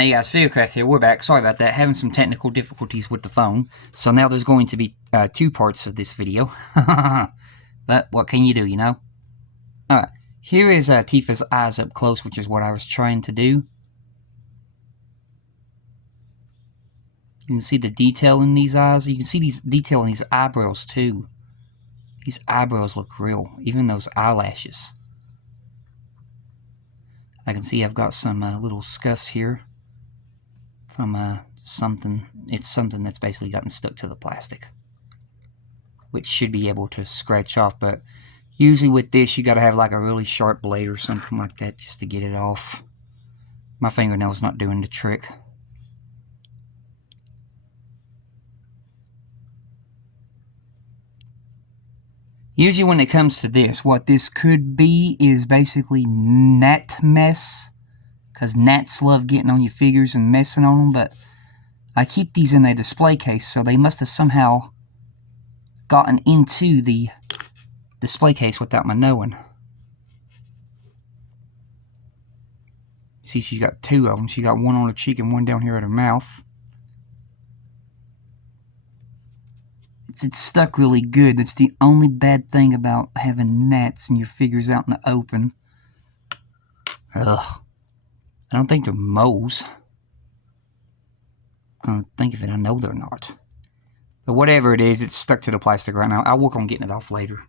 Hey guys, Videocraft here, we're back. Sorry about that, having some technical difficulties with the phone. So now there's going to be two parts of this video. But what can you do, you know? Alright, here is Tifa's eyes up close, which is what I was trying to do. You can see the detail in these eyes. You can see these detail in these eyebrows too. These eyebrows look real, even those eyelashes. I can see I've got some little scuffs here from something. It's something that's basically gotten stuck to the plastic, which should be able to scratch off, but usually with this you gotta have like a really sharp blade or something like that just to get it off. My fingernail's not doing the trick. Usually when it comes to this, what this could be is basically gnat mess, because gnats love getting on your figures and messing on them, but I keep these in a display case, so they must have somehow gotten into the display case without my knowing. See, she's got two of them. She got one on her cheek and one down here at her mouth. It's stuck really good. That's the only bad thing about having gnats and your figures out in the open. Ugh. I don't think they're moles. I'm gonna think of it, I know they're not. But whatever it is, it's stuck to the plastic right now. I'll work on getting it off later.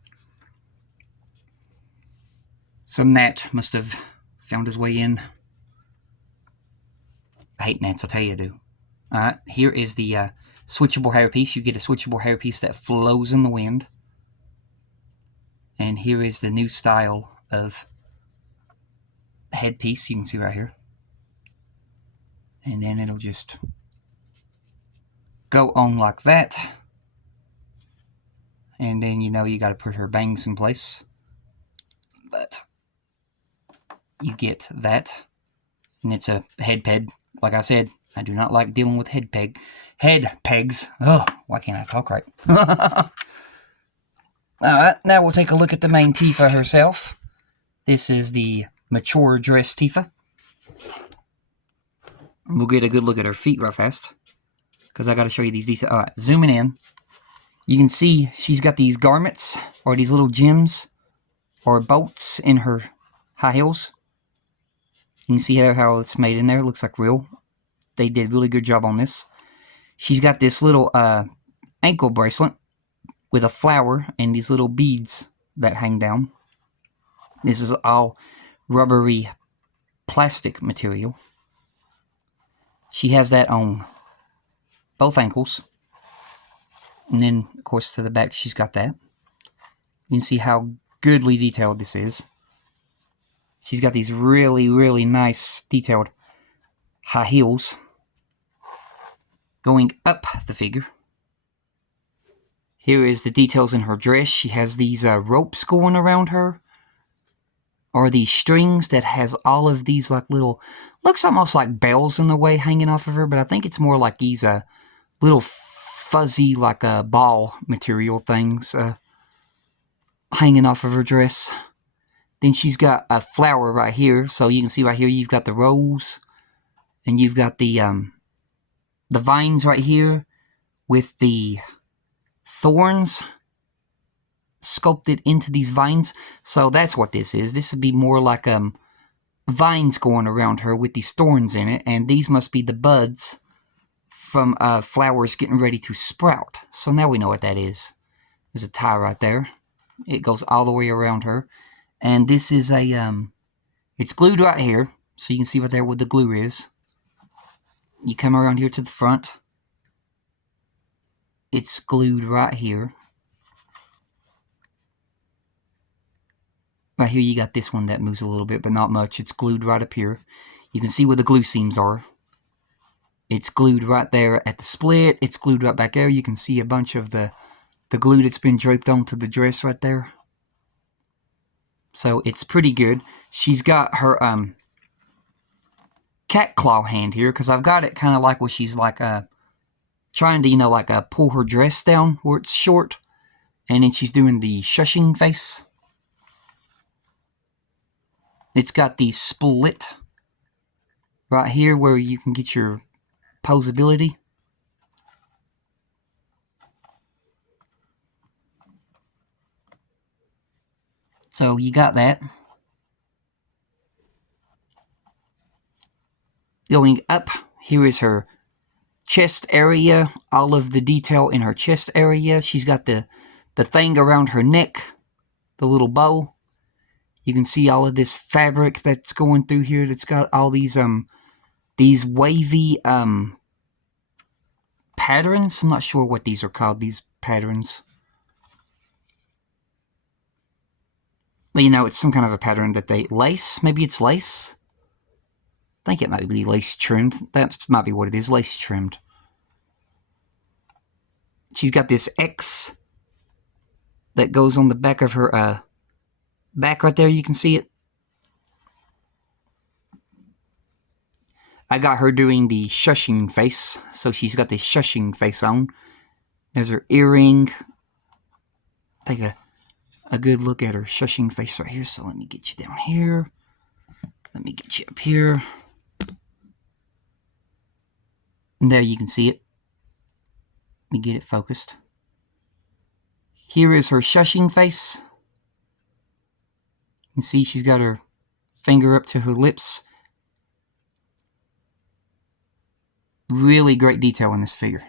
Some gnat must have found his way in. I hate gnats, I'll tell you I do. Alright, here is the switchable hairpiece. You get a switchable hairpiece that flows in the wind. And here is the new style of headpiece you can see right here. And then it'll just go on like that. And then, you know, you got to put her bangs in place. But you get that. And it's a head peg. Like I said, I do not like dealing with head pegs. Oh, why can't I talk right? Alright, now we'll take a look at the main Tifa herself. This is the mature dress Tifa. We'll get a good look at her feet real fast, because I got to show you these details. Alright, zooming in. You can see she's got these garments, or these little gems, or bolts in her high heels. You can see how it's made in there. It looks like real. They did a really good job on this. She's got this little ankle bracelet with a flower and these little beads that hang down. This is all rubbery plastic material. She has that on both ankles. And then, of course, to the back, she's got that. You can see how goodly detailed this is. She's got these really, really nice detailed high heels going up the figure. Here is the details in her dress. She has these ropes going around her, or these strings that has all of these like little, looks almost like bells in the way hanging off of her, but I think it's more like these little fuzzy like ball material things hanging off of her dress. Then she's got a flower right here, so you can see right here you've got the rose, and you've got the vines right here with the thorns sculpted into these vines. So that's what this is. This would be more like vines going around her with these thorns in it, and these must be the buds from flowers getting ready to sprout. So now we know what that is. There's a tie right there. It goes all the way around her. And this is a, it's glued right here, so you can see right there what the glue is. You come around here to the front. It's glued right here. Right here you got this one that moves a little bit, but not much. It's glued right up here. You can see where the glue seams are. It's glued right there at the split. It's glued right back there. You can see a bunch of the glue that's been draped onto the dress right there. So it's pretty good. She's got her cat claw hand here, because I've got it kind of like where she's like trying to, you know, like pull her dress down where it's short, and then she's doing the shushing face. It's got the split right here where you can get your posability. So you got that. Going up, here is her chest area, all of the detail in her chest area. She's got the thing around her neck, the little bow. You can see all of this fabric that's going through here that's got all these wavy patterns. I'm not sure what these are called, these patterns. But it's some kind of a pattern that they lace. Maybe it's lace. I think it might be lace trimmed. That might be what it is, lace trimmed. She's got this X that goes on the back of her back right there. You can see it. I got her doing the shushing face, so she's got the shushing face on. There's her earring. Take a good look at her shushing face right here. So let me get you down here. Let me get you up here. And there you can see it. Let me get it focused. Here is her shushing face. You can see she's got her finger up to her lips. Really great detail in this figure.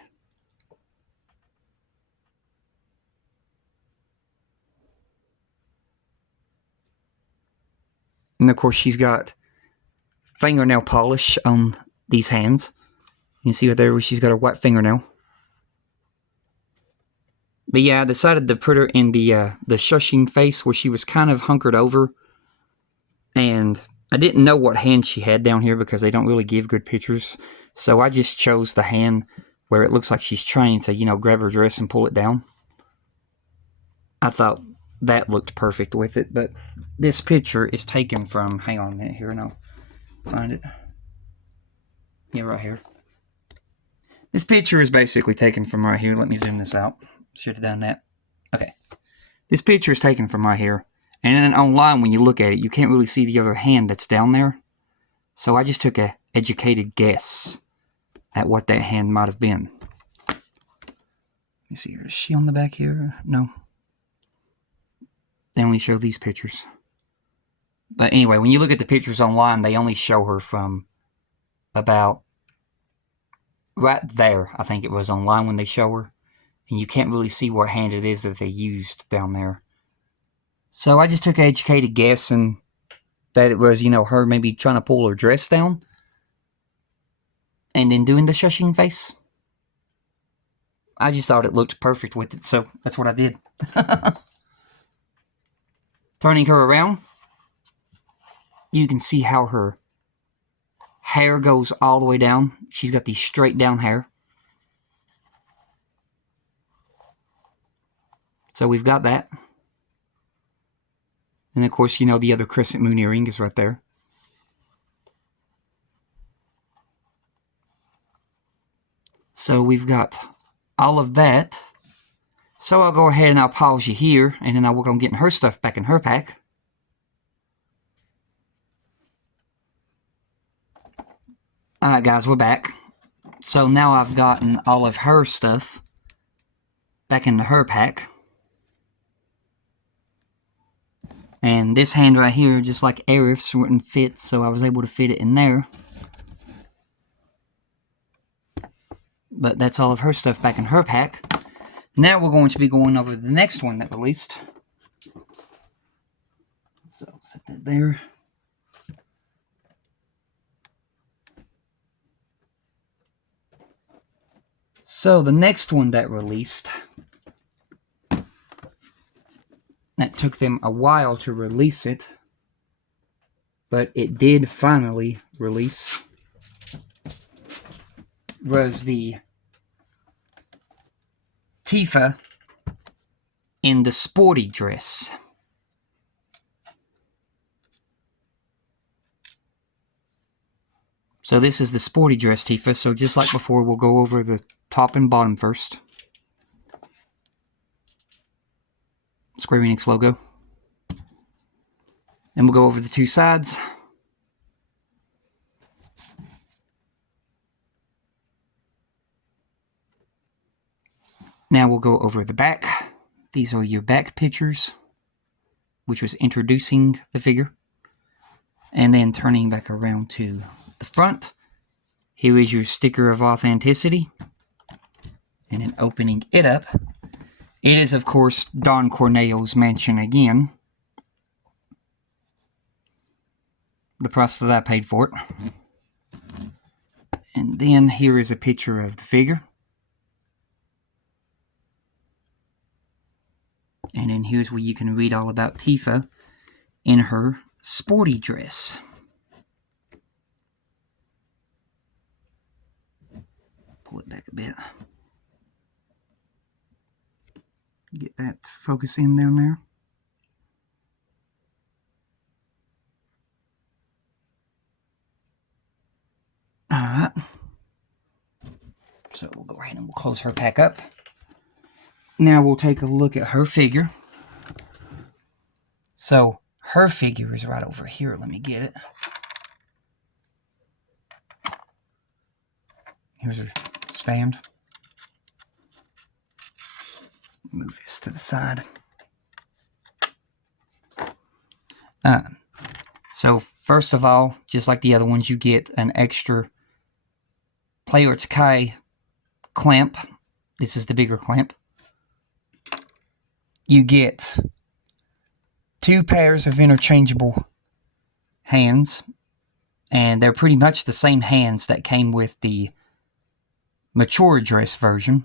And of course she's got fingernail polish on these hands. You can see right there where she's got her white fingernail. But yeah, I decided to put her in the shushing face where she was kind of hunkered over. And I didn't know what hand she had down here because they don't really give good pictures. So I just chose the hand where it looks like she's trying to, grab her dress and pull it down. I thought that looked perfect with it, but this picture is taken from, hang on a minute here and I'll find it. Yeah, right here. This picture is basically taken from right here. Let me zoom this out. Should have done that. Okay. This picture is taken from right here. And then online, when you look at it, you can't really see the other hand that's down there. So I just took an educated guess at what that hand might have been. Let me see here. Is she on the back here? No. They only show these pictures. But anyway, when you look at the pictures online, they only show her from about right there. I think it was online when they show her. And you can't really see what hand it is that they used down there. So I just took an educated guess and that it was, her maybe trying to pull her dress down. And then doing the shushing face. I just thought it looked perfect with it, so that's what I did. Turning her around, you can see how her hair goes all the way down. She's got the straight down hair. So we've got that. And of course, the other crescent moon earring is right there. So we've got all of that. So I'll go ahead and I'll pause you here, and then I'll work on getting her stuff back in her pack. Alright guys, we're back. So now I've gotten all of her stuff back into her pack. And this hand right here, just like Arif's, wouldn't fit, so I was able to fit it in there. But that's all of her stuff back in her pack. Now we're going to be going over the next one that released. So set that there. So the next one that released, that took them a while to release it, but it did finally release, was the Tifa in the sporty dress. So this is the sporty dress Tifa, so just like before, we'll go over the top and bottom first. Square Enix logo. Then we'll go over the two sides. Now we'll go over the back. These are your back pictures, which was introducing the figure. And then turning back around to the front, here is your sticker of authenticity. And then opening it up, it is, of course, Don Corneo's mansion again. The price that I paid for it. And then here is a picture of the figure. And then here's where you can read all about Tifa in her sporty dress. Pull it back a bit. Get that focus in down there. Alright. So we'll go ahead and we'll close her back up. Now we'll take a look at her figure. So her figure is right over here. Let me get it. Here's her stand. Move this to the side. So first of all, just like the other ones, you get an extra Player It's Kai clamp. This is the bigger clamp. You get 2 pairs of interchangeable hands, and they're pretty much the same hands that came with the mature dress version.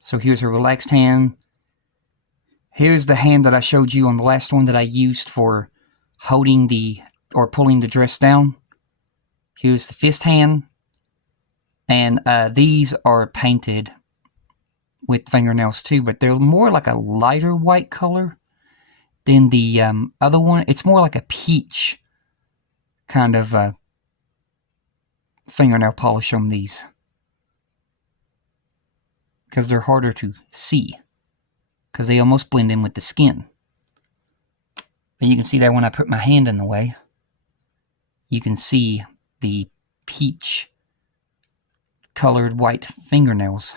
So here's a relaxed hand. Here's the hand that I showed you on the last one that I used for holding or pulling the dress down. Here's the fist hand. And these are painted with fingernails too, but they're more like a lighter white color than the other one. It's more like a peach kind of fingernail polish on these, because they're harder to see, because they almost blend in with the skin. And you can see that when I put my hand in the way, you can see the peach colored white fingernails.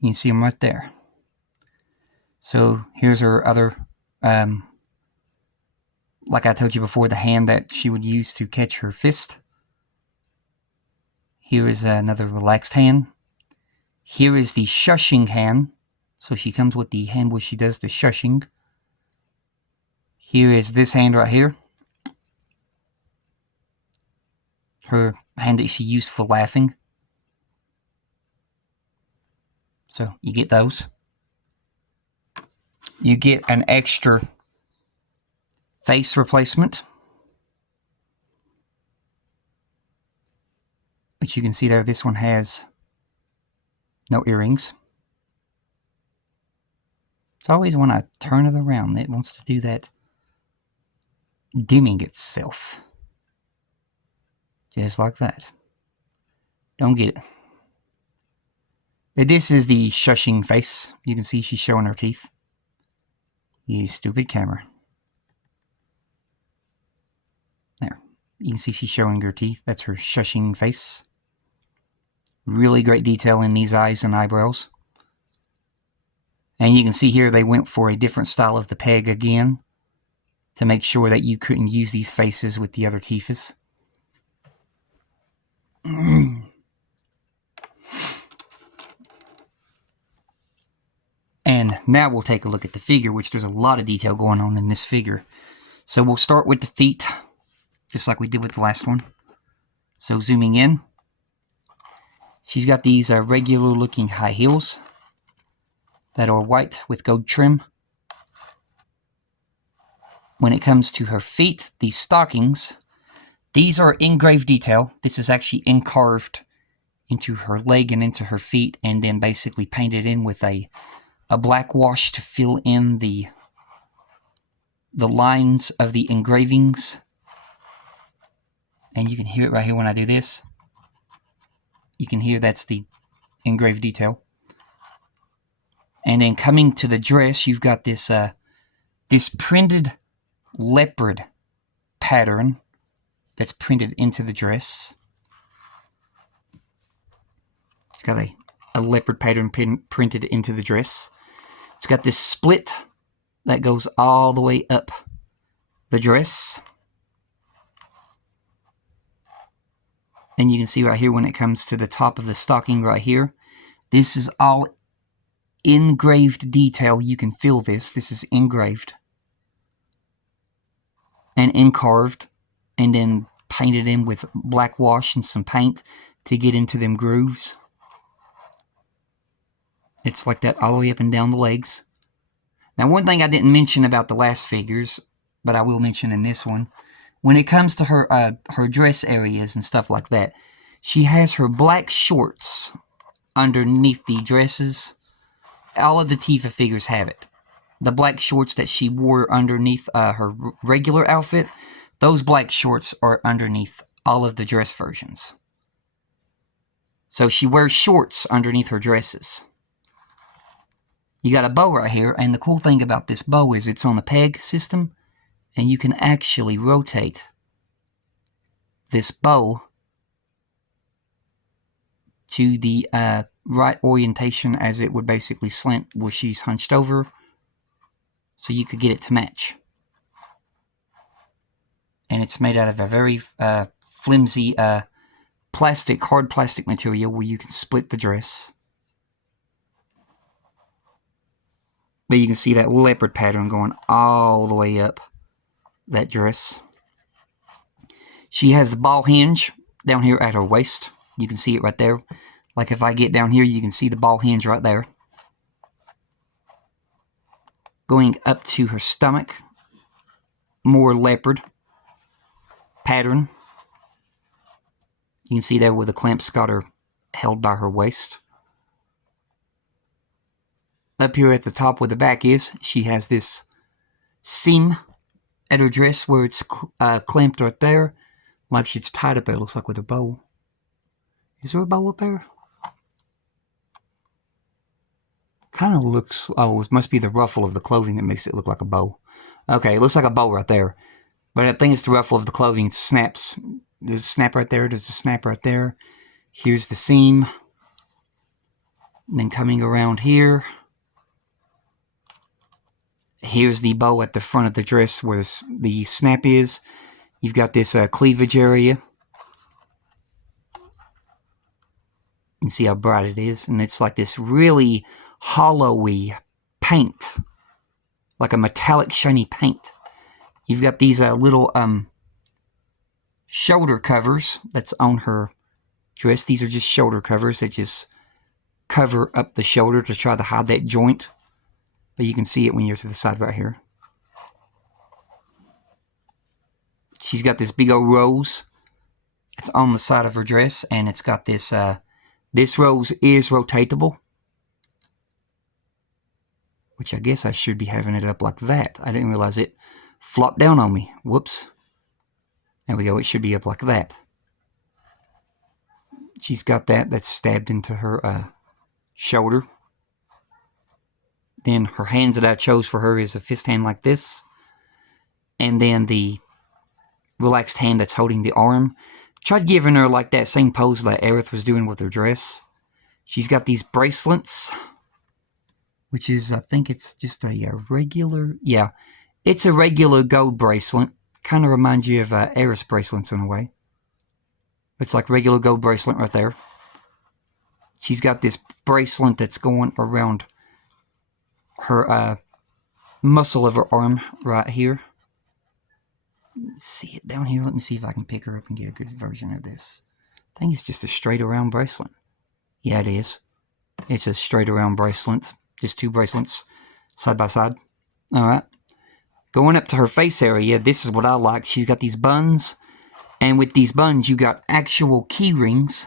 You can see them right there. So here's her other, like I told you before, the hand that she would use to catch her fist. Here is another relaxed hand. Here is the shushing hand. So she comes with the hand where she does the shushing. Here is this hand right here. Her hand that she used for laughing. So you get those. You get an extra face replacement, but you can see there this one has no earrings. It's always when I turn it around it wants to do that dimming itself. Just like that. Don't get it. But this is the shushing face. You can see she's showing her teeth. You stupid camera. There. You can see she's showing her teeth. That's her shushing face. Really great detail in these eyes and eyebrows. And you can see here they went for a different style of the peg again, to make sure that you couldn't use these faces with the other Tifas. And now we'll take a look at the figure, which there's a lot of detail going on in this figure. So we'll start with the feet, just like we did with the last one. So zooming in, she's got these regular looking high heels that are white with gold trim. When it comes to her feet, these stockings, these are engraved detail. This is actually encarved into her leg and into her feet, and then basically painted in with a black wash to fill in the lines of the engravings. And you can hear it right here when I do this. You can hear that's the engraved detail. And then coming to the dress, you've got this this printed leopard pattern that's printed into the dress. got a leopard pattern printed into the dress. It's got this split that goes all the way up the dress. And you can see right here when it comes to the top of the stocking right here, this is all engraved detail. You can feel this. This is engraved and encarved and then painted in with black wash and some paint to get into them grooves. It's like that all the way up and down the legs. Now, one thing I didn't mention about the last figures, but I will mention in this one, when it comes to her dress areas and stuff like that, she has her black shorts underneath the dresses. All of the Tifa figures have it. The black shorts that she wore underneath her regular outfit, those black shorts are underneath all of the dress versions. So she wears shorts underneath her dresses. You got a bow right here, and the cool thing about this bow is it's on the peg system, and you can actually rotate this bow to the right orientation as it would basically slant where she's hunched over, so you could get it to match. And it's made out of a very flimsy hard plastic material where you can split the dress. But you can see that leopard pattern going all the way up that dress. She has the ball hinge down here at her waist. You can see it right there. Like if I get down here, you can see the ball hinge right there. Going up to her stomach, more leopard pattern. You can see there where the clamps got her held by her waist. Up here at the top where the back is, she has this seam at her dress where it's clamped right there. Like she's tied up, it looks like, with a bow. Is there a bow up there? Kind of looks... Oh, it must be the ruffle of the clothing that makes it look like a bow. Okay, it looks like a bow right there. But I think it's the ruffle of the clothing. It snaps. Does it snap right there? Does it snap right there? Here's the seam. And then coming around here. Here's the bow at the front of the dress where the snap is. You've got this cleavage area. You can see how bright it is. And it's like this really hollowy paint. Like a metallic shiny paint. You've got these little shoulder covers that's on her dress. These are just shoulder covers that just cover up the shoulder to try to hide that joint. But you can see it when you're to the side right here. She's got this big old rose. It's on the side of her dress, and it's got this, this rose is rotatable. Which I guess I should be having it up like that. I didn't realize it flopped down on me. Whoops. There we go, it should be up like that. She's got that's stabbed into her shoulder. Then her hands that I chose for her is a fist hand like this. And then the relaxed hand that's holding the arm. Tried giving her like that same pose that Aerith was doing with her dress. She's got these bracelets. Which is, I think it's just a regular... Yeah, it's a regular gold bracelet. Kind of reminds you of Aerith's bracelets in a way. It's like regular gold bracelet right there. She's got this bracelet that's going around her muscle of her arm right here. See it down here. Let me see if I can pick her up and get a good version of this. I think it's just a straight around bracelet. Yeah, it is. It's a straight around bracelet. Just two bracelets side by side. Alright. Going up to her face area, this is what I like. She's got these buns. And with these buns, you got actual key rings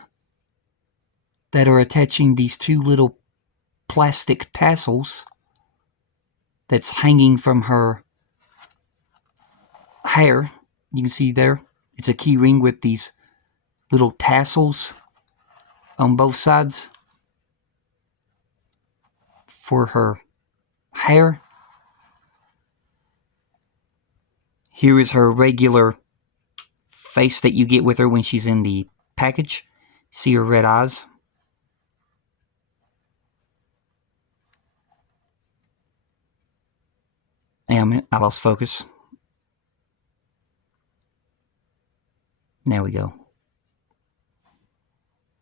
that are attaching these two little plastic tassels that's hanging from her hair. You can see there, it's a key ring with these little tassels on both sides for her hair. Here is her regular face that you get with her when she's in the package. See her red eyes? Hang on a minute, I lost focus. There we go.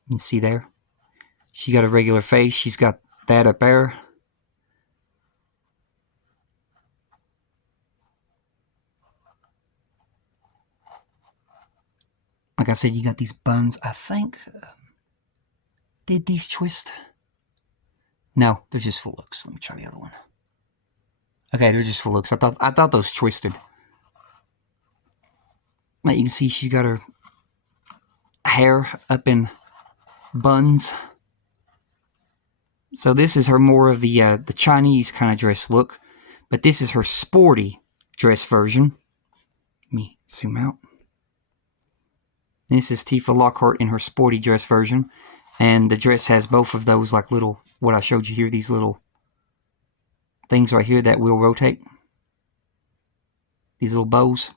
You can see there. She got a regular face. She's got that up there. Like I said, you got these buns. I think... did these twist? No, they're just for looks. Let me try the other one. Okay, they're just for looks. I thought those twisted. But you can see she's got her hair up in buns. So this is her more of the Chinese kind of dress look. But this is her sporty dress version. Let me zoom out. This is Tifa Lockhart in her sporty dress version. And the dress has both of those like little, what I showed you here, these little things right here that will rotate. These little bows.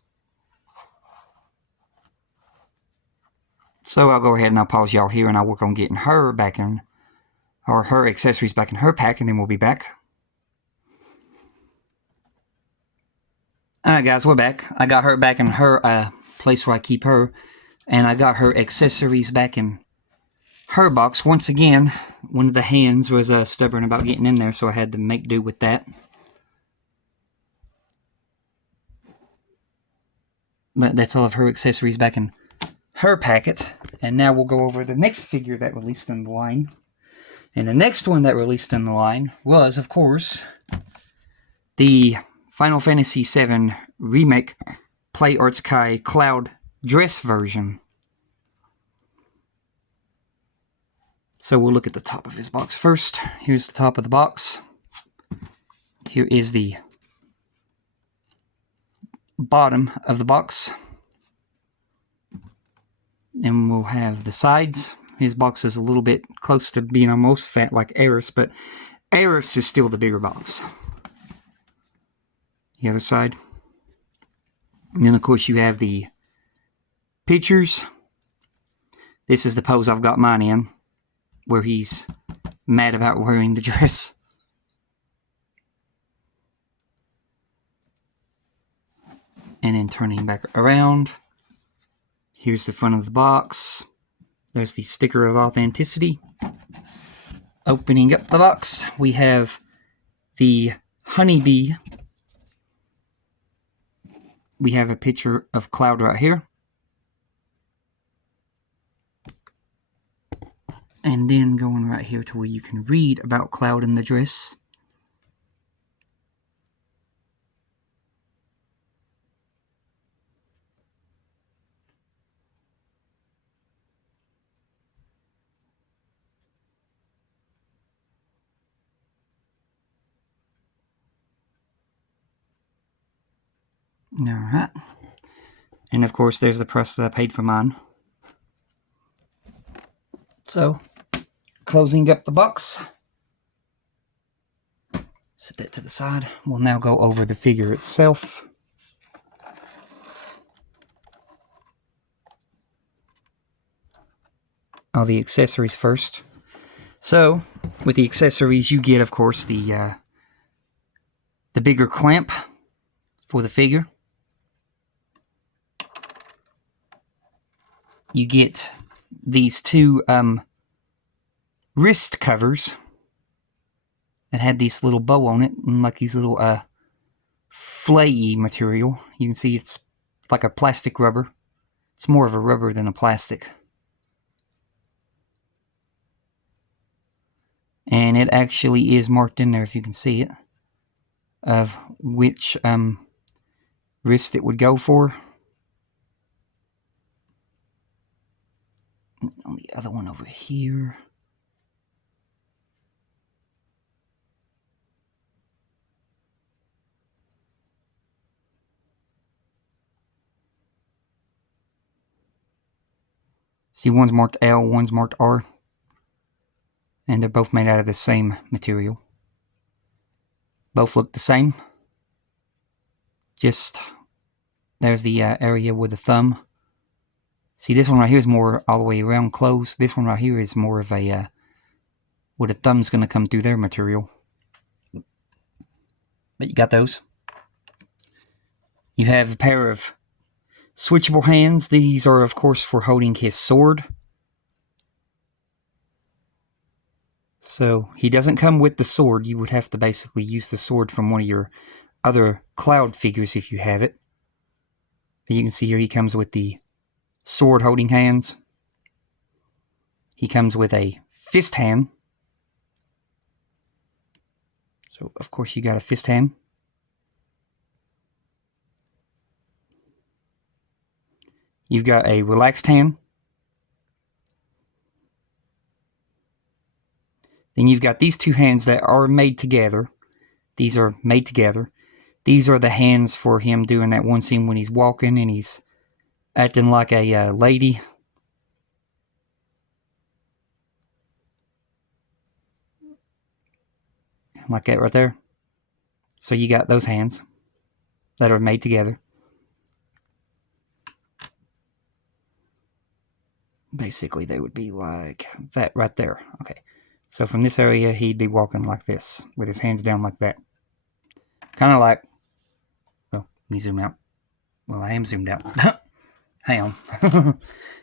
So I'll go ahead and I'll pause y'all here and I'll work on getting her back in, or her accessories back in her pack, and then we'll be back. Alright guys, we're back. I got her back in her place where I keep her, and I got her accessories back in her box. Once again, one of the hands was stubborn about getting in there, so I had to make do with that. But that's all of her accessories back in her packet. And now we'll go over the next figure that released in the line. And the next one that released in the line was, of course, the Final Fantasy VII Remake Play Arts Kai Cloud dress version. So we'll look at the top of his box first. Here's the top of the box. Here is the bottom of the box. And we'll have the sides. His box is a little bit close to being almost fat like Aerith's, but Aerith's is still the bigger box. The other side. And then, of course, you have the pictures. This is the pose I've got mine in, where he's mad about wearing the dress. And then turning back around. Here's the front of the box. There's the sticker of authenticity. Opening up the box, we have the honeybee. We have a picture of Cloud right here. And then going right here to where you can read about Cloud in the dress. Alright. And of course there's the price that I paid for mine. So, closing up the box. Set that to the side. We'll now go over the figure itself. All the accessories first. So, with the accessories you get, of course, the bigger clamp for the figure. You get these two wrist covers that had this little bow on it, and like these little flay material. You can see it's like a plastic rubber. It's more of a rubber than a plastic. And it actually is marked in there, if you can see it, of which wrist it would go for. On the other one over here. See, one's marked L, one's marked R. And they're both made out of the same material. Both look the same. Just, there's the area with the thumb. See, this one right here is more all the way around closed. This one right here is more of a, where the thumb's going to come through their material. But you got those. You have a pair of switchable hands. These are, of course, for holding his sword. So he doesn't come with the sword. You would have to basically use the sword from one of your other Cloud figures if you have it. But you can see here he comes with the sword holding hands. He comes with a fist hand. So, of course, you got a fist hand. You've got a relaxed hand. Then you've got these two hands that are made together. These are made together. These are the hands for him doing that one scene when he's walking and he's acting like a lady. Like that right there. So you got those hands that are made together. Basically, they would be like that right there. Okay. So from this area, he'd be walking like this, with his hands down like that. Kind of like... Oh, let me zoom out. Well, I am zoomed out. Hang on.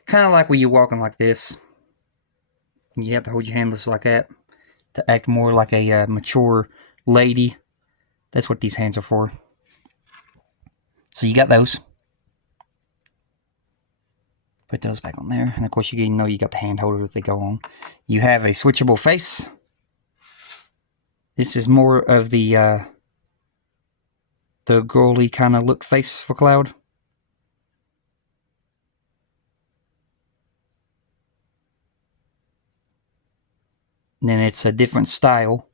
Kind of like when you're walking like this. You have to hold your hands like that to act more like a mature lady. That's what these hands are for. So you got those. Put those back on there. And of course, you know you got the hand holder that they go on. You have a switchable face. This is more of the girly kind of look face for Cloud. And then it's a different style.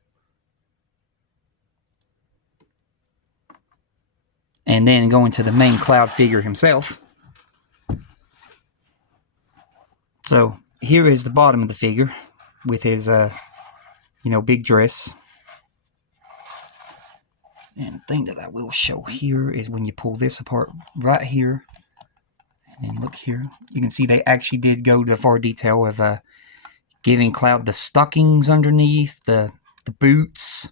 And then going to the main Cloud figure himself. So here is the bottom of the figure with his, big dress. And the thing that I will show here is when you pull this apart right here, and then look here, you can see they actually did go to the far detail of giving Cloud the stockings underneath, the boots.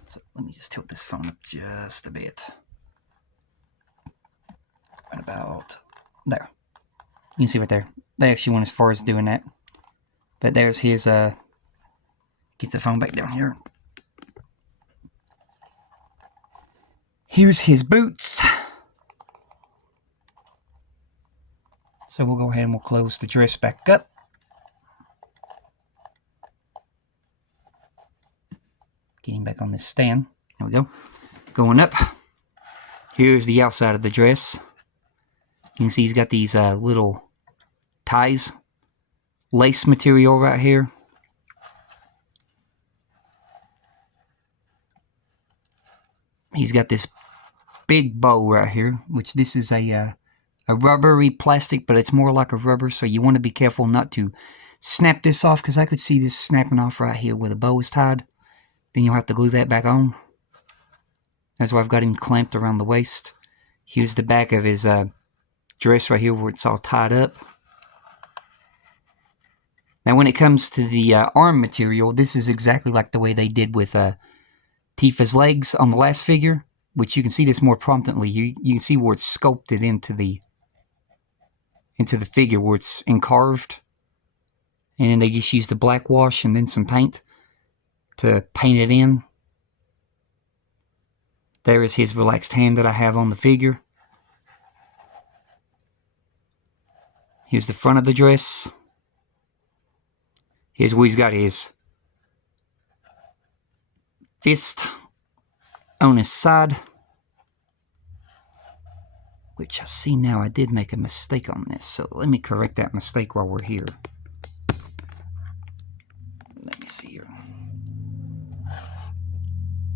So let me just tilt this phone up just a bit. Right about there. You can see right there. They actually went as far as doing that. But there's his, get the phone back down here. Here's his boots. So we'll go ahead and we'll close the dress back up. Getting back on this stand. There we go. Going up. Here's the outside of the dress. You can see he's got these little ties. Lace material right here. He's got this big bow right here, which this is a rubbery plastic, but it's more like a rubber, so you want to be careful not to snap this off, because I could see this snapping off right here where the bow is tied. Then you'll have to glue that back on. That's why I've got him clamped around the waist. Here's the back of his dress right here where it's all tied up. Now when it comes to the arm material, this is exactly like the way they did with Tifa's legs on the last figure, which you can see this more prominently. You can see where it's sculpted into the figure, where it's encarved. And then they just used the black wash and then some paint to paint it in. There is his relaxed hand that I have on the figure. Here's the front of the dress. Here's where he's got his fist on his side. Which I see now I did make a mistake on this. So let me correct that mistake while we're here. Let me see here.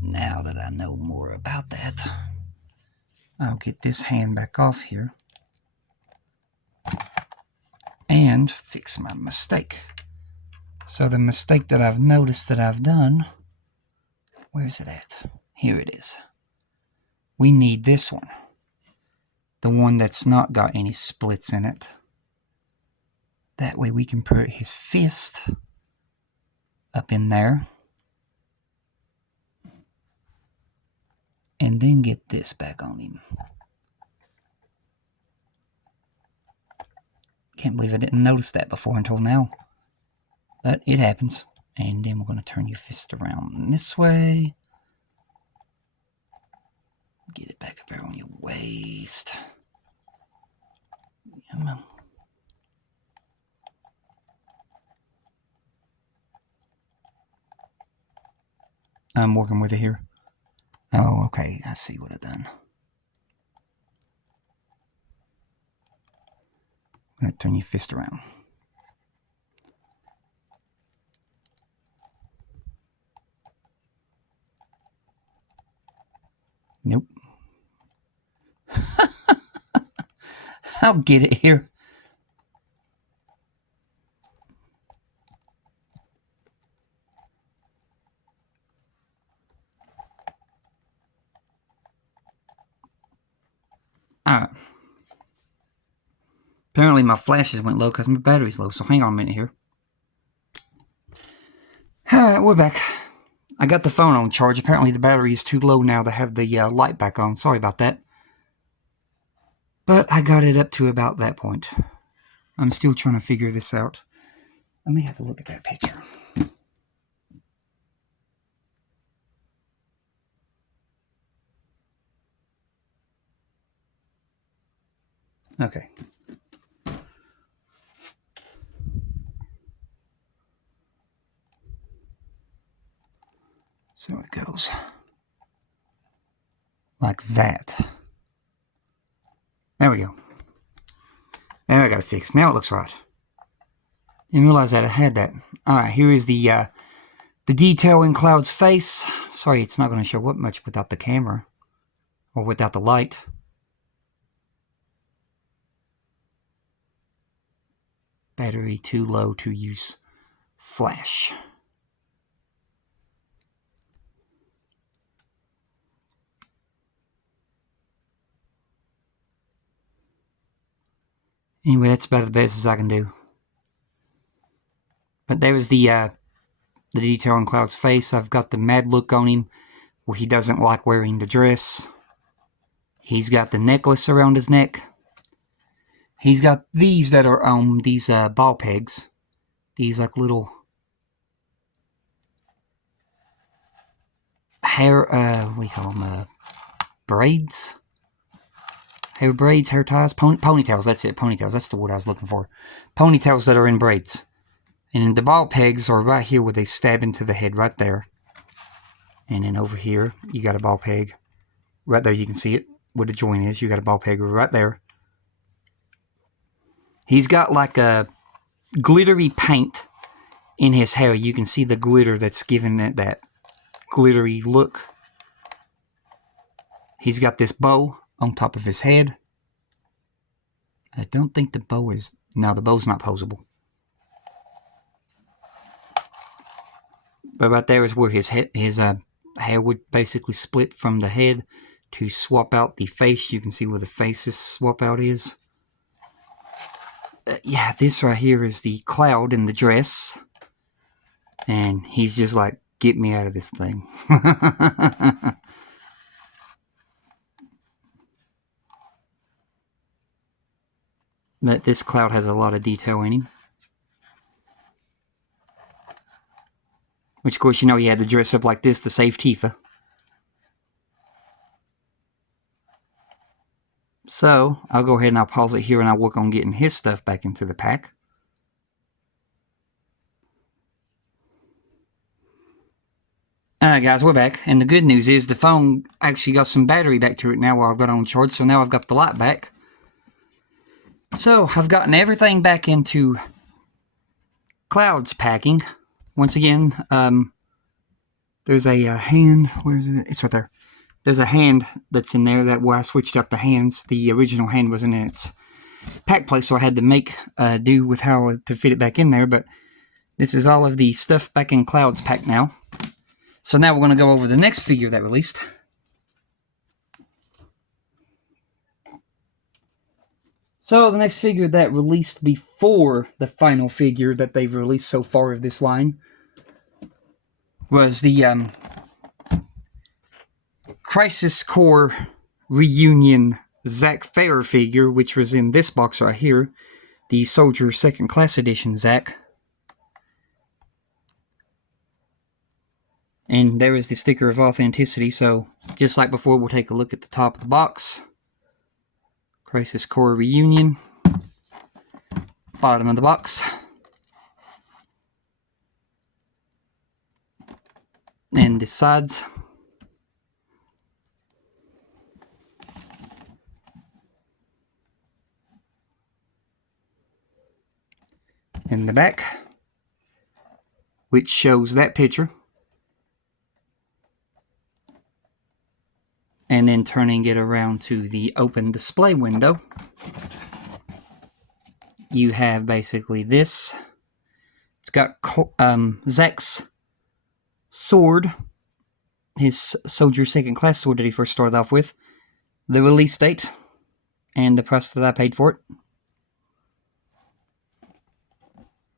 Now that I know more about that, I'll get this hand back off here and fix my mistake. So the mistake that I've noticed that I've done, where's it at? Here it is. We need this one. The one that's not got any splits in it. That way we can put his fist up in there. and then get this back on him. Can't believe I didn't notice that before until now. But it happens. And then we're going to turn your fist around this way. Get it back up there on your waist. Come on. I'm working with it here. Oh, okay. I see what I've done. I'm going to turn your fist around. Nope. I'll get it here. Alright. Apparently my flashes went low because my battery's low, so hang on a minute here. Alright, we're back. I got the phone on charge. Apparently the battery is too low now to have the light back on. Sorry about that. But I got it up to about that point. I'm still trying to figure this out. Let me have a look at that picture. Okay. So it goes like that. There we go. There, I got it fixed. Now it looks right. Didn't realize that I had that. Alright, here is the detail in Cloud's face. Sorry, it's not going to show up much without the camera. Or without the light. Battery too low to use flash. Anyway, that's about the best as I can do. But there was the detail on Cloud's face. I've got the mad look on him where he doesn't like wearing the dress. He's got the necklace around his neck. He's got these that are these ball pegs. These like little hair, what do you call them? Braids? Hair braids, hair ties, ponytails, that's it, ponytails, that's the word I was looking for. Ponytails that are in braids. And the ball pegs are right here where they stab into the head, right there. And then over here, you got a ball peg. Right there, you can see it, where the joint is. You got a ball peg right there. He's got like a glittery paint in his hair. You can see the glitter that's giving it that glittery look. He's got this bow on top of his head. I don't think the bow is... No, the bow's not posable. But right there is where his hair would basically split from the head to swap out the face. You can see where the face's swap out is. Yeah, this right here is the Cloud in the dress. And he's just like, get me out of this thing. But this Cloud has a lot of detail in him. Which, of course, you know he had to dress up like this to save Tifa. So, I'll go ahead and I'll pause it here and I'll work on getting his stuff back into the pack. Alright guys, we're back. And the good news is the phone actually got some battery back to it now while I've got on charge. So now I've got the light back. So, I've gotten everything back into Cloud's packing. Once again, there's a hand. Where is it? It's right there. There's a hand that's in there that where I switched up the hands. The original hand wasn't in its pack place, so I had to make do with how to fit it back in there. But this is all of the stuff back in Cloud's pack now. So now we're going to go over the next figure that released. So the next figure that released before the final figure that they've released so far of this line was the Crisis Core Reunion Zack Fair figure, which was in this box right here, the Soldier Second Class Edition Zack. And there is the sticker of authenticity, so just like before, we'll take a look at the top of the box. Crisis Core Reunion. Bottom of the box. And the sides. And the back, which shows that picture. And then turning it around to the open display window, you have basically this. It's got Zack's sword, his Soldier Second Class sword that he first started off with, the release date, and the price that I paid for it.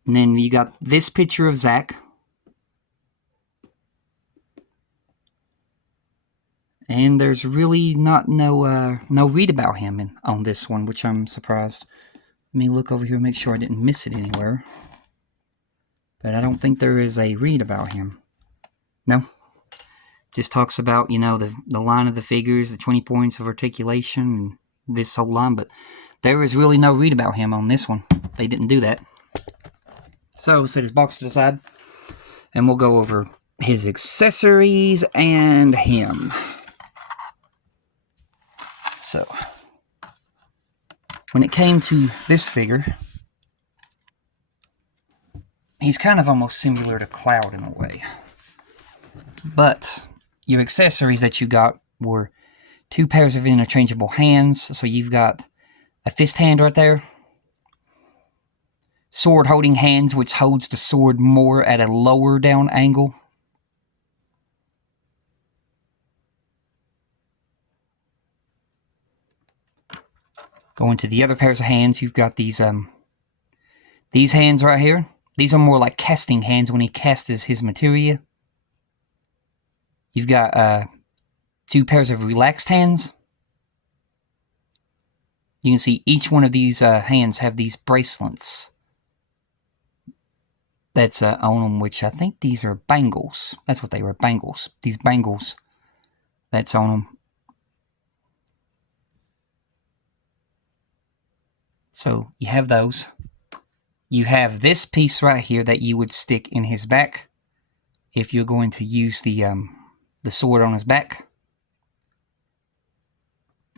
And then you got this picture of Zack. And there's really no read about him on this one, which I'm surprised. Let me look over here and make sure I didn't miss it anywhere. But I don't think there is a read about him. No. Just talks about, the line of the figures, the 20 points of articulation, and this whole line. But there is really no read about him on this one. They didn't do that. So, set his box to the side. And we'll go over his accessories and him. So, when it came to this figure, he's kind of almost similar to Cloud in a way. But your accessories that you got were 2 pairs of interchangeable hands. So you've got a fist hand right there. Sword holding hands, which holds the sword more at a lower down angle. Going to the other pairs of hands, you've got these hands right here. These are more like casting hands when he casts his materia. You've got 2 pairs of relaxed hands. You can see each one of these hands have these bracelets that's on them, which I think these are bangles. That's what they were, bangles. These bangles that's on them. So you have those. You have this piece right here that you would stick in his back if you're going to use the sword on his back.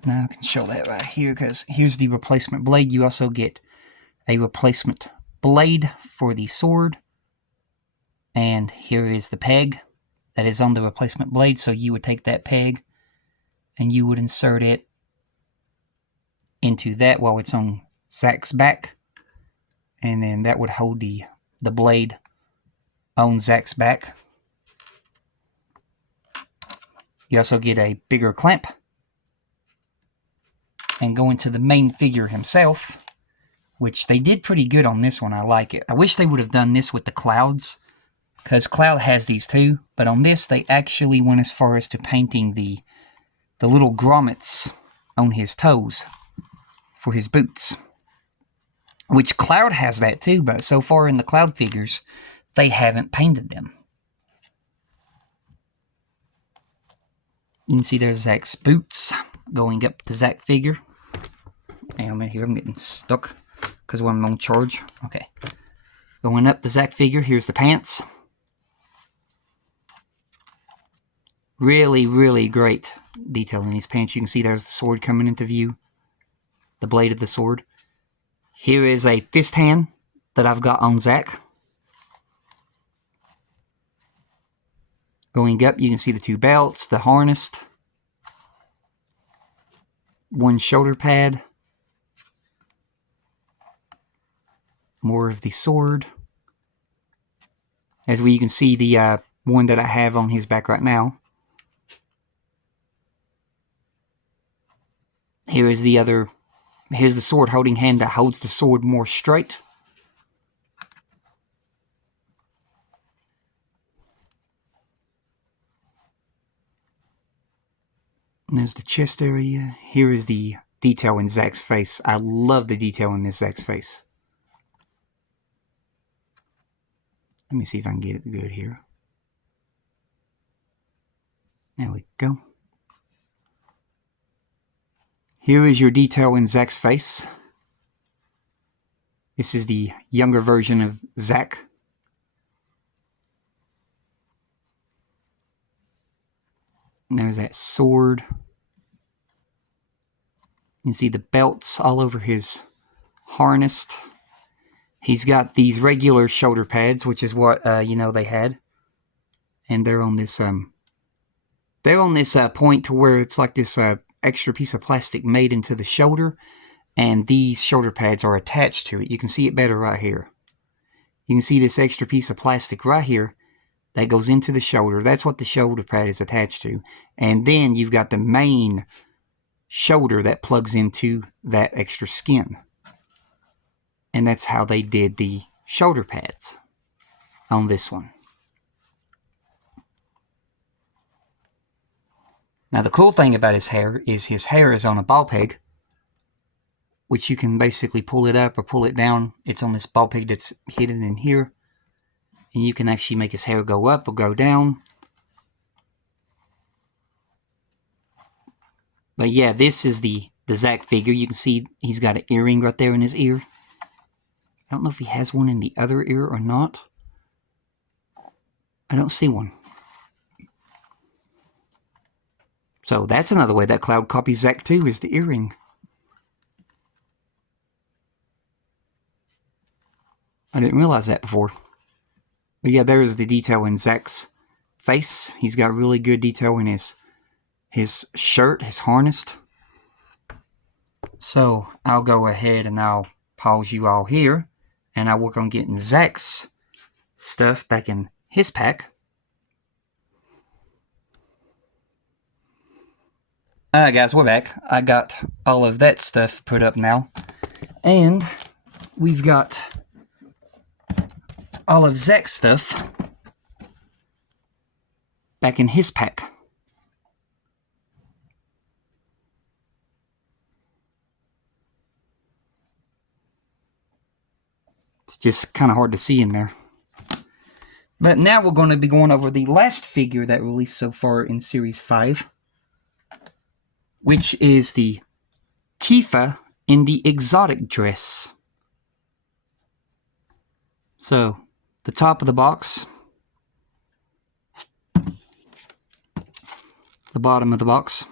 Now I can show that right here because here's the replacement blade. You also get a replacement blade for the sword. And here is the peg that is on the replacement blade. So you would take that peg and you would insert it into that while it's on Zack's back. And then that would hold the blade on Zack's back. You also get a bigger clamp. And going to the main figure himself, which they did pretty good on this one. I like it. I wish they would have done this with the Clouds, because Cloud has these too. But on this, they actually went as far as to painting the little grommets on his toes for his boots. Which Cloud has that too, but so far in the Cloud figures, they haven't painted them. You can see there's Zack's boots going up the Zack figure. And I'm getting stuck because I'm on charge. Okay. Going up the Zack figure, here's the pants. Really, really great detail in these pants. You can see there's the sword coming into view. The blade of the sword. Here is a fist hand that I've got on Zack. Going up, you can see the 2 belts, the harness, 1 shoulder pad, more of the sword. As you can see the one that I have on his back right now. Here's the sword holding hand that holds the sword more straight. And there's the chest area. Here is the detail in Zack's face. I love the detail in this Zack's face. Let me see if I can get it good here. There we go. Here is your detail in Zack's face. This is the younger version of Zack. And there's that sword. You can see the belts all over his harness. He's got these regular shoulder pads, which is what they had, and they're on this point to where it's like this extra piece of plastic made into the shoulder, and these shoulder pads are attached to it. You can see it better right here. You can see this extra piece of plastic right here that goes into the shoulder. That's what the shoulder pad is attached to, and then you've got the main shoulder that plugs into that extra skin. And that's how they did the shoulder pads on this one. Now the cool thing about his hair is on a ball peg, which you can basically pull it up or pull it down. It's on this ball peg that's hidden in here. And you can actually make his hair go up or go down. But yeah, this is the Zack figure. You can see he's got an earring right there in his ear. I don't know if he has one in the other ear or not. I don't see one. So that's another way that Cloud copies Zack too, is the earring. I didn't realize that before. But yeah, there's the detail in Zack's face. He's got really good detail in his shirt, his harness. So I'll go ahead and I'll pause you all here, and I'll work on getting Zack's stuff back in his pack. Alright guys, we're back. I got all of that stuff put up now. And we've got all of Zack's stuff back in his pack. It's just kind of hard to see in there. But now we're going to be going over the last figure that released so far in Series 5, which is the Tifa in the exotic dress. So, the top of the box, the bottom of the box,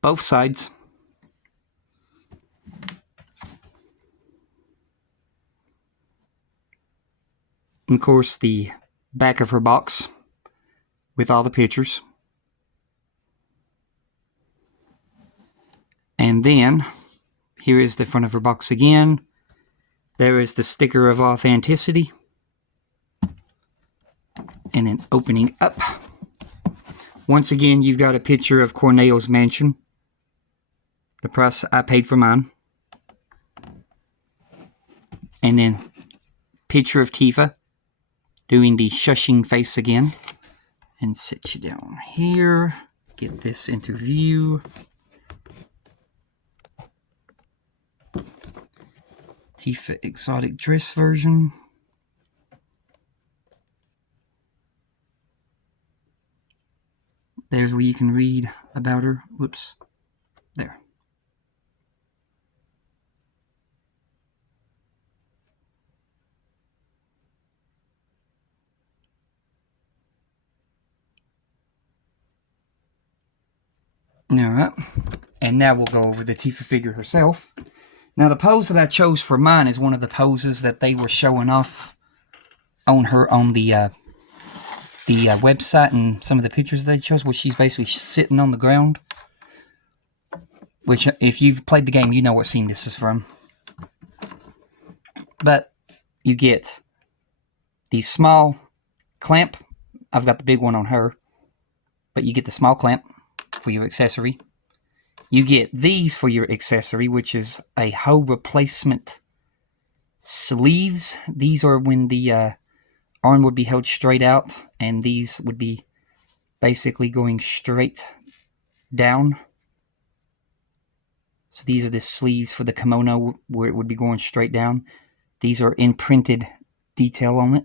both sides, and of course the back of her box with all the pictures. And then, here is the front of her box again. There is the sticker of authenticity. And then opening up. Once again, you've got a picture of Corneo's mansion. The price I paid for mine. And then, picture of Tifa doing the shushing face again. And sit you down here. Get this into view. Tifa exotic dress version. There's where you can read about her. Whoops. There. Alright. And now we'll go over the Tifa figure herself. Now the pose that I chose for mine is one of the poses that they were showing off on her on the website, and some of the pictures they chose where she's basically sitting on the ground. Which, if you've played the game, you know what scene this is from. But you get the small clamp. I've got the big one on her. But you get the small clamp for your accessory. You get these for your accessory, which is a hoe replacement sleeves. These are when the arm would be held straight out, and these would be basically going straight down. So these are the sleeves for the kimono where it would be going straight down. These are imprinted detail on it.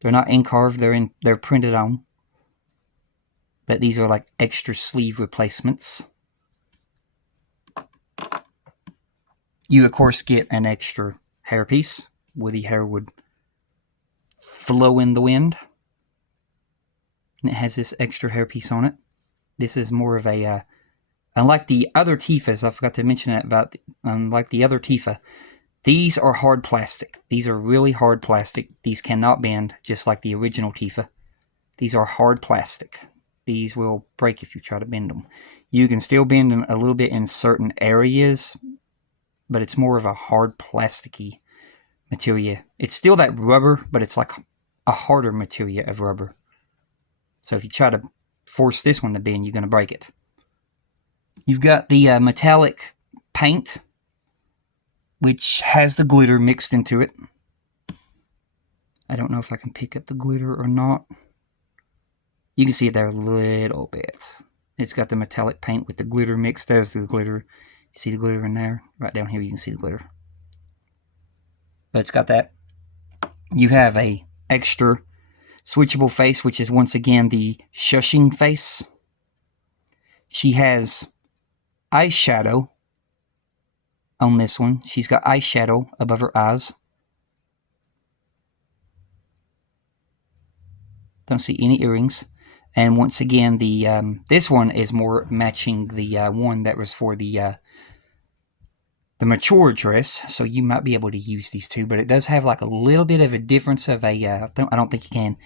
They're not incarved, they're printed on. But these are like extra sleeve replacements. You, of course, get an extra hairpiece where the hair would flow in the wind. And it has this extra hairpiece on it. This is more of a, unlike the other Tifas, I forgot to mention that about, unlike the other Tifa, these are hard plastic. These are really hard plastic. These cannot bend, just like the original Tifa. These are hard plastic. These will break if you try to bend them. You can still bend them a little bit in certain areas, but it's more of a hard plasticky material. It's still that rubber, but it's like a harder material of rubber. So if you try to force this one to bend, you're going to break it. You've got the metallic paint, which has the glitter mixed into it. I don't know if I can pick up the glitter or not. You can see it there a little bit. It's got the metallic paint with the glitter mixed. There's the glitter. You see the glitter in there? Right down here you can see the glitter. But it's got that. You have a extra switchable face, which is once again the shushing face. She has eyeshadow on this one. She's got eyeshadow above her eyes. Don't see any earrings. And once again, the this one is more matching the one that was for the mature dress. So you might be able to use these two, but it does have like a little bit of a difference of a. I don't think you can,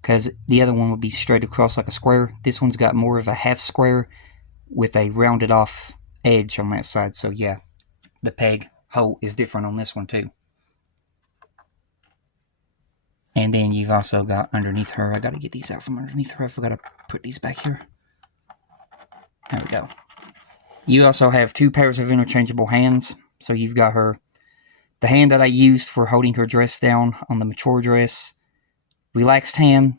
because the other one would be straight across like a square. This one's got more of a half square with a rounded off edge on that side. So yeah, the peg hole is different on this one too. And then you've also got underneath her, I got to get these out from underneath her. I forgot to put these back here. There we go. You also have two pairs of interchangeable hands. So you've got her, the hand that I used for holding her dress down on the mature dress, relaxed hand,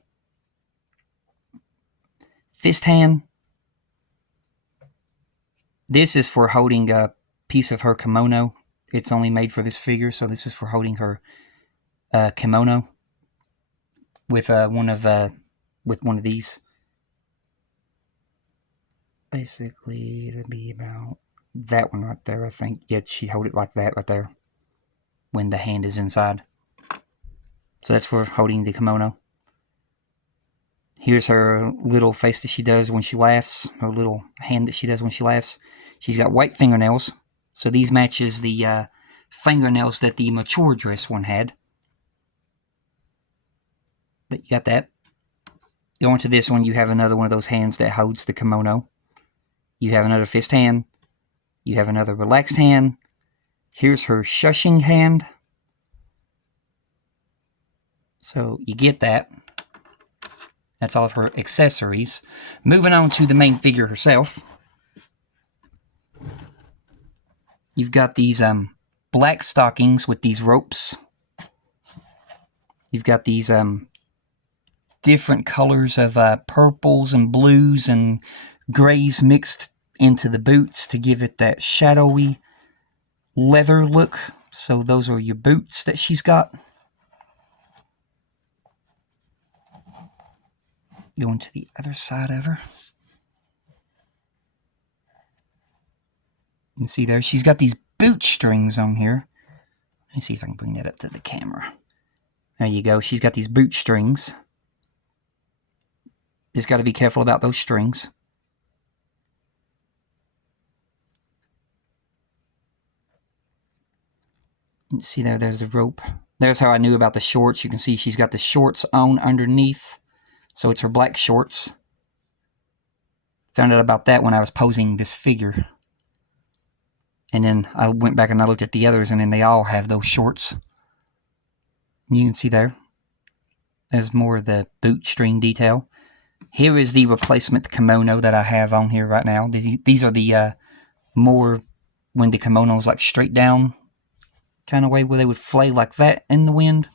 fist hand. This is for holding a piece of her kimono. It's only made for this figure, so this is for holding her kimono with one of these. Basically, it'll be about that one right there, I think. Yeah, she hold it like that right there when the hand is inside. So that's for holding the kimono. Here's her little face that she does when she laughs, her little hand that she does when she laughs. She's got white fingernails, so these matches the fingernails that the mature dress one had. But you got that. Going to this one, you have another one of those hands that holds the kimono. You have another fist hand. You have another relaxed hand. Here's her shushing hand. So you get that. That's all of her accessories. Moving on to the main figure herself. You've got these black stockings with these ropes. You've got these different colors of purples and blues and grays mixed into the boots to give it that shadowy leather look. So those are your boots that she's got. Going to the other side of her. You can see there, she's got these boot strings on here. Let me see if I can bring that up to the camera. There you go. She's got these boot strings. Just got to be careful about those strings. You see there, there's the rope. There's how I knew about the shorts. You can see she's got the shorts on underneath. So it's her black shorts. Found out about that when I was posing this figure. And then I went back and I looked at the others, and then they all have those shorts. You can see there. There's more of the boot string detail. Here is the replacement kimono that I have on here right now. These are the more when the kimono's like straight down kind of way, where they would flay like that in the wind.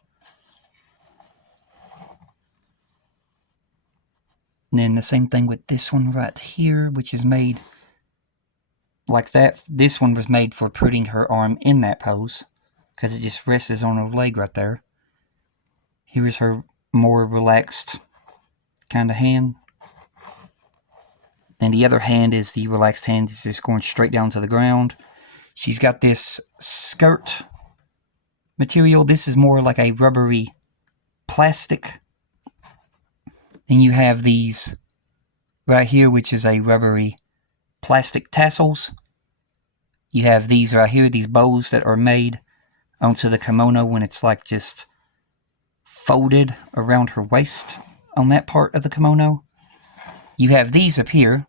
And then the same thing with this one right here, which is made like that. This one was made for putting her arm in that pose, because it just rests on her leg right there. Here is her more relaxed kind of hand. And the other hand is the relaxed hand. It's just going straight down to the ground. She's got this skirt material. This is more like a rubbery plastic. Then you have these right here, which is a rubbery plastic tassels. You have these right here, these bows that are made onto the kimono when it's like just folded around her waist on that part of the kimono. You have these up here,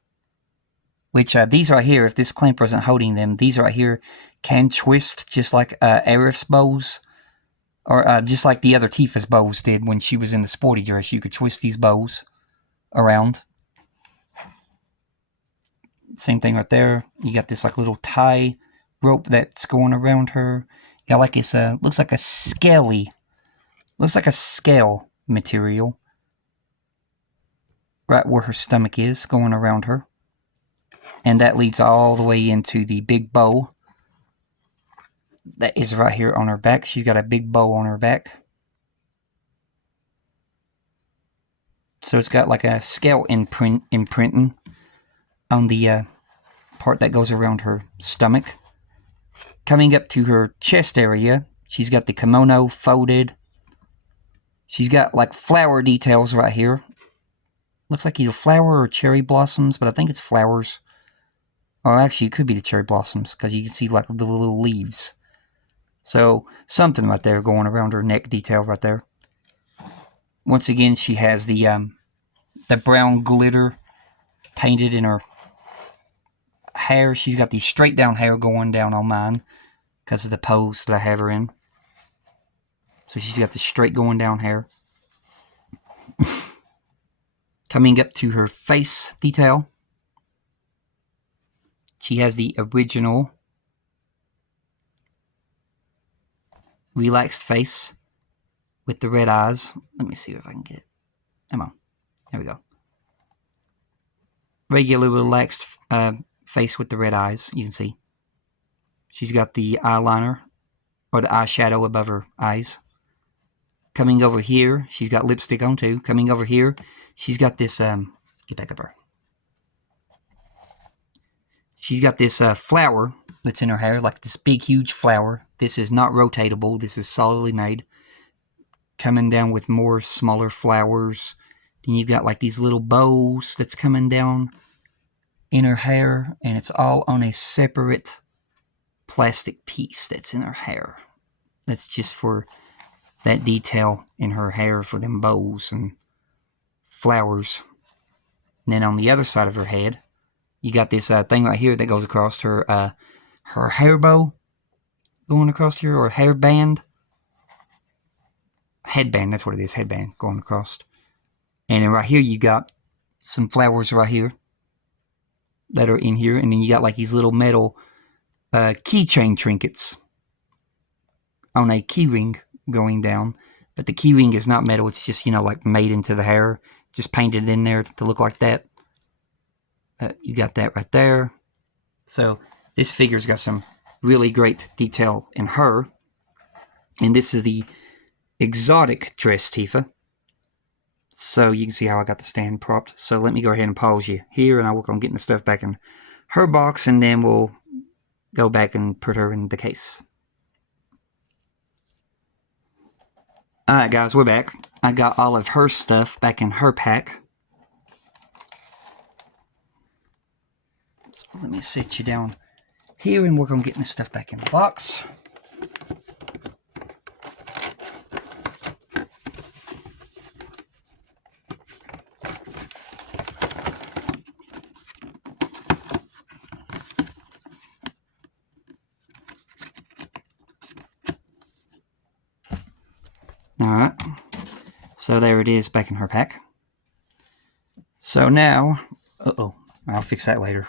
which these right here, if this clamp wasn't holding them, these right here can twist just like Arif's bows, or just like the other Tifa's bows did when she was in the sporty dress. You could twist these bows around. Same thing right there. You got this like little tie rope that's going around her. Yeah, like it's looks like a scale material right where her stomach is, going around her. And that leads all the way into the big bow that is right here on her back. She's got a big bow on her back. So it's got like a scale imprinting on the part that goes around her stomach. Coming up to her chest area, she's got the kimono folded. She's got like flower details right here. Looks like either flower or cherry blossoms, but I think it's flowers. Or actually, it could be the cherry blossoms, because you can see like the little leaves. So, something right there going around her neck detail right there. Once again, she has the brown glitter painted in her hair. She's got the straight down hair going down on mine because of the pose that I have her in. So she's got the straight going down hair. Coming up to her face detail, she has the original relaxed face with the red eyes. Let me see if I can get it. Come on. There we go. Regular relaxed face with the red eyes, you can see. She's got the eyeliner or the eyeshadow above her eyes. Coming over here, she's got lipstick on too. Coming over here, she's got this, get back up her. She's got this flower that's in her hair, like this big, huge flower. This is not rotatable. This is solidly made. Coming down with more smaller flowers. Then you've got like these little bows that's coming down in her hair, and it's all on a separate plastic piece that's in her hair. That's just for that detail in her hair for them bows and flowers. And then on the other side of her head, you got this thing right here that goes across her hair bow going across here, or hairband. Headband, that's what it is, headband going across. And then right here you got some flowers right here that are in here, and then you got like these little metal keychain trinkets on a key ring going down. But the key ring is not metal, it's just, like made into the hair, just painted in there to look like that. You got that right there. So this figure's got some really great detail in her. And this is the exotic dress Tifa. So you can see how I got the stand propped. So let me go ahead and pause you here, and I'll work on getting the stuff back in her box, and then we'll go back and put her in the case. Alright guys, we're back. I got all of her stuff back in her pack. So let me sit you down here and work on getting this stuff back in the box. Alright, so there it is back in her pack. So now, I'll fix that later.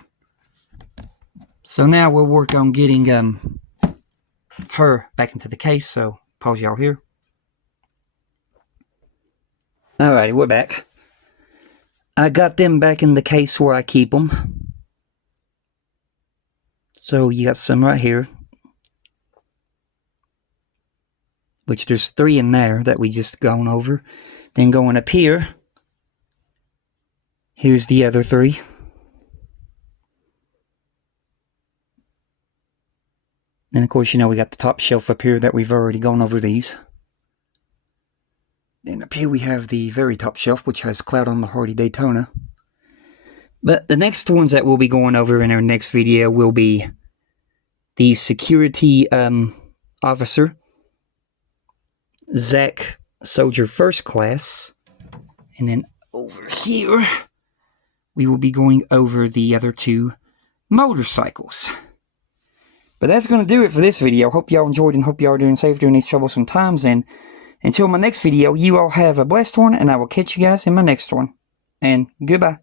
So now we'll work on getting her back into the case, so pause y'all here. Alrighty, we're back. I got them back in the case where I keep them. So you got some right here, which there's 3 in there that we just gone over. Then going up here, here's the other 3. And of course, you know, we got the top shelf up here that we've already gone over these. Then up here we have the very top shelf, which has Cloud on the Hardy Daytona. But the next ones that we'll be going over in our next video will be the security officer, Zach Soldier First Class. And then over here, we will be going over the other 2 motorcycles. But that's going to do it for this video. Hope y'all enjoyed and hope y'all are doing safe during these troublesome times. And until my next video, you all have a blessed one, and I will catch you guys in my next one. And goodbye.